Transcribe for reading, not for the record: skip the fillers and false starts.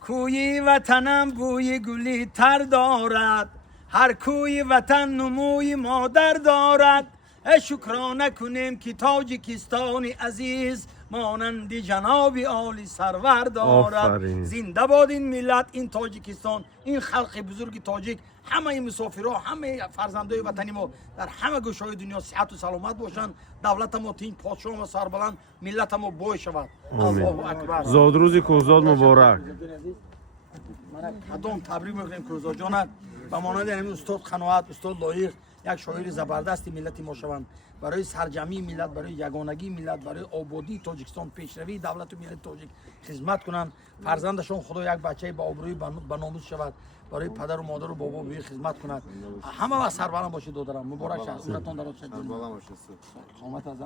کوی وطنم بوی گلی تر دارد هر کوی وطن نموی مادر دارد شکرانه کنیم که تاجیکستان عزیز مانند جناب عالی سرور دارد. زنده باد این ملت، این تاجیکستان، این خلق بزرگ تاجیک، همه مسافرها، همه فرزندای وطنی ما در همه گوشه‌های دنیا صحت و سلامت باشند. دولت ما تین، پادشاه ما سربلند، ملت ما بای شود. الله اکبر. زادروزی کوزاد مبارک. من کدام تبریک می‌کنیم کوزاد جان به مانند همین استاد قناعت، استاد لایق یک شاعر زبردست ملت ما شوند. برای سرجمی ملت، برای یگانگی ملت، برای آبادی تاجیکستان، پیشروی دولت و ملت تاجیک خدمت کنند. فرزندشون خدا یک بچه با آبروی به ناموس شود، برای پدر و مادر و بابا به خدمت کند. همه و سربلند باشید دادرم. مبارک شه. عمرتون دراز شه. قامت از